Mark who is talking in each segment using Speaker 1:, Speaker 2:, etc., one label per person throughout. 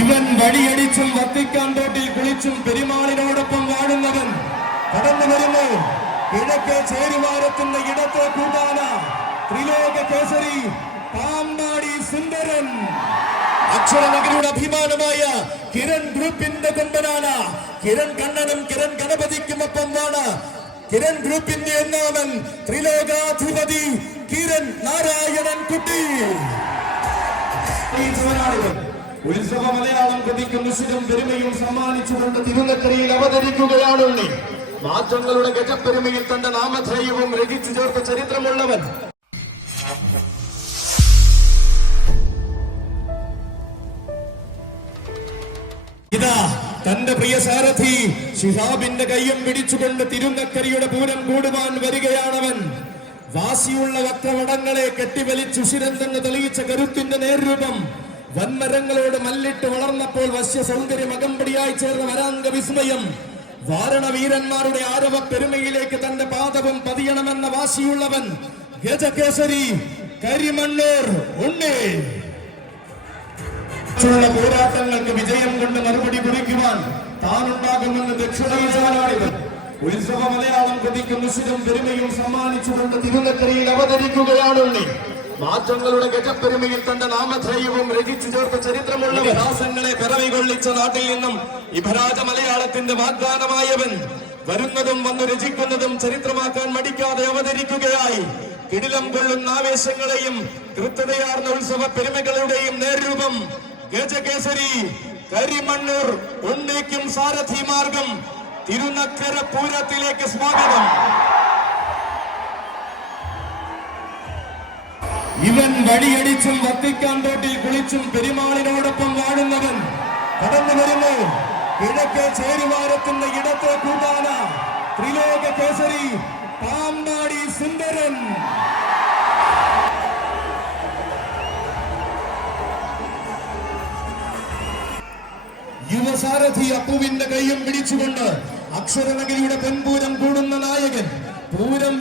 Speaker 1: ഇവൻ വടിയടിച്ചും വത്തിക്കാൻ തോട്ടിൽ കുളിച്ചും പെരുമാളിനോടൊപ്പം വാഴുന്നവൻ കടന്നു വരുന്നു. കിഴക്കേ ചേരുവാരത്തിന്റെ ഇടത്തെ കൂട്ടാന ത്രിലോക കേസരി പാമ്പാടി സുന്ദരൻ. അക്ഷരനഗരിയുടെ അഭിമാനമായ കിരൺ ഗ്രൂപ്പിന്റെ കൊമ്പനാണ് കിരൺ കണ്ണനും കിരൺ ഗണപതിക്കുമൊപ്പം വാണ്. കിരൺ ഗ്രൂപ്പിന്റെ ഒന്നാമൻ ത്രിലോകാധിപതി കിരൺ നാരായണൻ കുട്ടി ഈ ചുവനാളികൾ ഉത്സവ മലയാളം കൃതിക്ക് നിശ്ചിതം പെരുമയും സമ്മാനിച്ചുകൊണ്ട് തിരുനക്കരയിൽ അവതരിക്കുകയാണ് മാറ്റങ്ങളുടെ ഗജപ്പെരുമയിൽ തന്റെ നാമധേയവും രചിച്ചു ചേർത്ത ചരിത്രമുള്ളവൻ. ഇതാ തന്റെ പ്രിയ സാരഥി ശിഹാബിന്റെ കയ്യും പിടിച്ചുകൊണ്ട് തിരുനക്കരിയുടെ പൂരം കൂടുവാൻ വരികയാണവൻ. വാശിയുള്ള വക്രവടങ്ങളെ കെട്ടിവലിച്ചുഷിരം തന്നെ തെളിയിച്ച കരുത്തിന്റെ നേർരൂപം വൻമരങ്ങളോട് മല്ലിട്ട് വളർന്നപ്പോൾ വശ്യ സൗന്ദര്യം അകമ്പടിയായി ചേർന്ന വരാംഗ വിസ്മയം. വാരണവീരന്മാരുടെ ആരവ പെരുമയിലേക്ക് തന്റെ പാദവും പതിയണമെന്ന വാശിയുള്ളവൻ ഗജകേസരി കരിമണ്ണൂർ ഉണ്ണേ. പോരാട്ടങ്ങൾക്ക് വിജയം കൊണ്ട് മറുപടി കുറിക്കുവാൻ താനുണ്ടാകുമെന്ന് ദക്ഷിണേശാനാണിത് ഉത്സവ മലയാളം കൊതിക്കും നിശ്ചിതം പെരുമയും സമ്മാനിച്ചുകൊണ്ട് തിരുനക്കരയിൽ അവതരിക്കുകയാണുണ്ണി മാറ്റങ്ങളുടെ ഗജപ്പെരുമയിൽ തന്റെ നാമധേയവും രചിച്ചു ചേർത്ത ചരിത്രമുള്ള വിലാസങ്ങളെ പിറവികൊള്ളിച്ച നാട്ടിൽ നിന്നും ഇഭരാജ മലയാളത്തിന്റെ വാഗ്ദാനമായവൻ വരുന്നതും വന്നു രചിക്കുന്നതും ചരിത്രമാക്കാൻ മടിക്കാതെ അവതരിക്കുകയായി. കിടിലം കൊള്ളുന്ന ആവേശങ്ങളെയും കൃത്യതയാർന്ന ഉത്സവ പെരുമകളുടെയും നേർരൂപം ഗജകേസരി കരിമണ്ണൂർ ഉണ്ണിക്കും സാരഥി മാർഗം തിരുനക്കര പൂരത്തിലേക്ക് സ്വാഗതം. ഇവൻ വഴിയടിച്ചും വത്തിക്കാൻ തോട്ടിൽ കുളിച്ചും പെരുമാളിനോടൊപ്പം വാഴുന്നവൻ കടന്നു വരുന്നു. കിഴക്കേ ചേരുവാരത്തിന്റെ ഇടത്തെ കൂടാന ത്രിലോക കേസരി പാമ്പാടി സുന്ദരൻ. യുവസാരഥി അപ്പുവിന്റെ കൈയും പിടിച്ചുകൊണ്ട് അക്ഷരനഗരിയുടെ പെൺപൂരം കൂടുന്ന നായകൻ പൂരം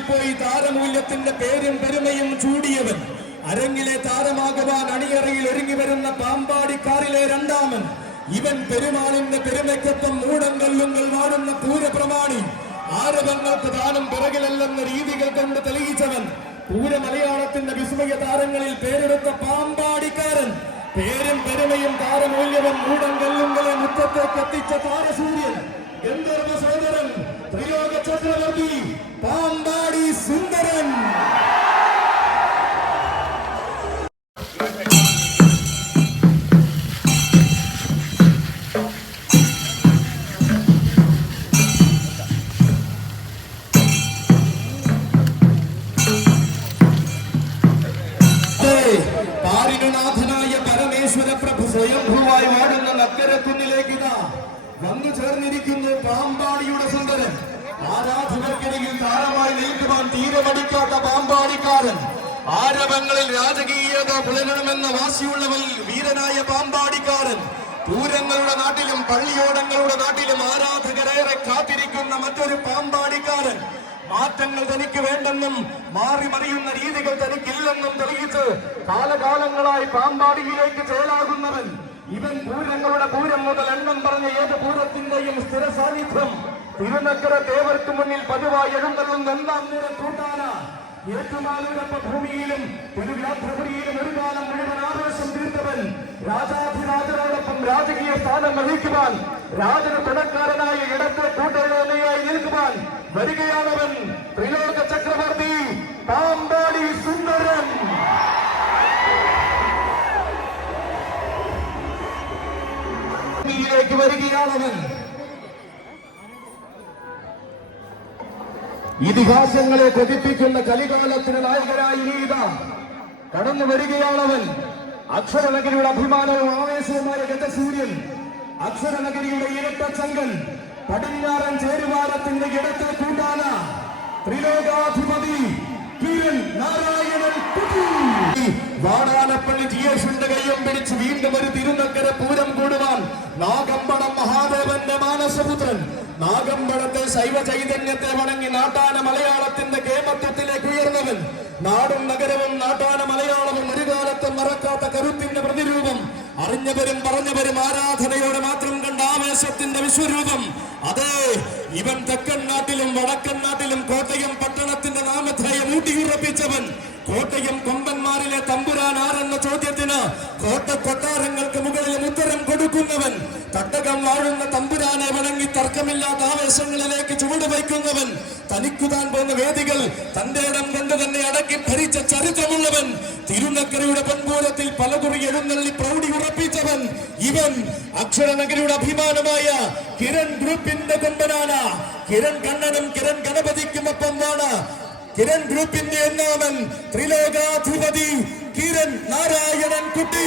Speaker 1: പോയി താരമൂല്യത്തിന്റെ പേരും പെരുമയും ചൂടിയവൻ. അരങ്ങിലെ താരമാകുവാൻ അണിയറയിൽ ഒരുങ്ങി വരുന്ന പാമ്പാടിക്കാറിലെ രണ്ടാമൻ. ഇവൻ പെരുമാളിന്റെ പെരുമയ്ക്കൊപ്പം മൂടം കല്ലുങ്ങൾ വാടുന്ന പൂരപ്രമാണി. ആരവങ്ങൾക്ക് താനും പിറകിലല്ലെന്ന രീതികൾ കൊണ്ട് തെളിയിച്ചവൻ. പൂര മലയാളത്തിന്റെ വിസ്മയ താരങ്ങളിൽ പേരെടുത്ത പാമ്പാടിക്കാരൻ. പേരും പെരുമയും താരമൂല്യവും മൂടം കല്ലുങ്ങളെ മുറ്റത്തേക്ക് എത്തിച്ച താരസൂര്യൻ. ഗന്ധർവ സോദരൻ ത്രിലോക ചക്രവർത്തി പാമ്പാടി സുന്ദരൻ. പാരിനുനാഥനായ പരമേശ്വര പ്രഭു സ്വയംഭൂവായി വാടുന്ന നക്കരക്കുന്നിലേക്ക് ഇതാ. വന്നു ചേർന്നിരിക്കുന്നു പാമ്പാടിയുടെ സുന്ദരൻ ആരാധകർക്കിടയിൽ താരമായി നീക്കുവാൻ തീരമടിക്കാത്ത പാമ്പാടിക്കാരൻ. ആരവങ്ങളിൽ രാജകീയത പുലരണമെന്ന വാശിയുള്ളവൽ വീരനായ പാമ്പാടിക്കാരൻ. പൂരങ്ങളുടെ നാട്ടിലും പള്ളിയോടങ്ങളുടെ നാട്ടിലും ആരാധകരേറെ കാത്തിരിക്കുന്ന മറ്റൊരു പാമ്പാടിക്കാരൻ. മാറ്റങ്ങൾ തനിക്ക് വേണ്ടെന്നും മാറി മറിയുന്ന രീതികൾ തനിക്കില്ലെന്നും തെളിയിച്ച് കാലകാലങ്ങളായി പാമ്പാടിയിലേക്ക് ചേലാകുന്നവൻ ഇവൻ പൂരങ്ങളുടെ പൂരം മുതൽ എണ്ണം പറഞ്ഞ ഏത് പൂരത്തിന്റെയും സ്ഥിര സാന്നിധ്യം തിരുനക്കര തേവർക്ക് മുന്നിൽ പതിവായി എഴുന്നള്ളുന്ന ഒന്നാം നിര കൂട്ടാന. ഏറ്റുമാനൂരപ്പ ഭൂമിയിലും തിരുവ്യാധ്രപുരിയിലും ഒരു കാലം മുഴുവൻ ആവേശം തീർത്തവൻ രാജാധിരാജനോടൊപ്പം രാജകീയ സ്ഥാനം വഹിക്കുവാൻ രാജന് തുടക്കാരനായ ഇടത്തെ കൂട്ടരുടനെയായി നിൽക്കുവാൻ വരികയാണവൻ ത്രിലോക ചക്രവർത്തി. വരികയാണവൻ. ഇതിഹാസങ്ങളെ കൊതിപ്പിക്കുന്ന കലികാലത്തിന് നായകരായി നീത കടന്നു വരികയാണവൻ. അക്ഷരനഗരിയുടെ അഭിമാനവും ആവേശവുമായ ഗതസൂര്യൻ അക്ഷരനഗരിയുടെ ഇരട്ടച്ചങ്കൻ പടിഞ്ഞാറൻ ചേരുവാരത്തിന്റെ ഇടത്തെ കൂട്ടാന ത്രിലോകാധിപതി കിരൺ നാരായണൻ വാടാനപ്പള്ളി ജിയേഷിന്റെ കയ്യും പിടിച്ച് വീണ്ടും ഒരു തിരുനക്കര പൂരം കൂടുവാൻ നാഗമ്പടം മഹാദേവന്റെ മാനസപുത്രൻ. നാഗമ്പടത്തെ ശൈവ ചൈതന്യത്തെ വണങ്ങി നാട്ടാന മലയാളത്തിന്റെ കേമത്വത്തിലേക്ക് ഉയർന്നവൻ. നാടും നഗരവും നാട്ടാന മലയാളവും ഒരു കാലത്തും മറക്കാത്ത കരുത്തിന്റെ പ്രതിരൂപം. അറിഞ്ഞവരും പറഞ്ഞവരും ആരാധനയോടെ മാത്രം കണ്ട ആവേശത്തിന്റെ വിശ്വരൂപം. അതെ ഇവൻ തെക്കൻ നാട്ടിലും വടക്കൻ നാട്ടിലും കോട്ടയം പട്ടണത്തിന്റെ നാമധേയം ഊട്ടിയുറപ്പിച്ചവൻ. കോട്ടയം കൊമ്പന്മാരിലെ തമ്പുരാൻ ആരെന്ന ചോദ്യത്തിന് കോട്ട കൊട്ടാരങ്ങൾക്ക് വണങ്ങി തർക്കമില്ലാത്ത ആവേശങ്ങളിലേക്ക് ചുവടുവയ്ക്കുന്നവൻ തനിക്കുതാൻ പോകുന്ന വേദികൾ തന്റെ ഇടം കൊണ്ട് തന്നെ അടക്കി ഭരിച്ച ചരിത്രമുള്ളവൻ തിരുനക്കരയുടെ പൊൻപൂരത്തിൽ പലകുറി എഴുന്നള്ളി പ്രൗഢി ഉറപ്പിച്ചവൻ ഇവൻ അക്ഷരനഗരിയുടെ അഭിമാനമായ കിരൺ ഗ്രൂപ്പിന്റെ കൊമ്പനാണ്. കിരൺ കണ്ണനും കിരൺ ഗണപതിക്കും ഗണപതിക്കുമൊപ്പമാണ് കിരൺ ഗ്രൂപ്പിന്റെ ഒന്നാമൻ ത്രിലോകാധിപതി കിരൺ നാരായണൻ കുട്ടി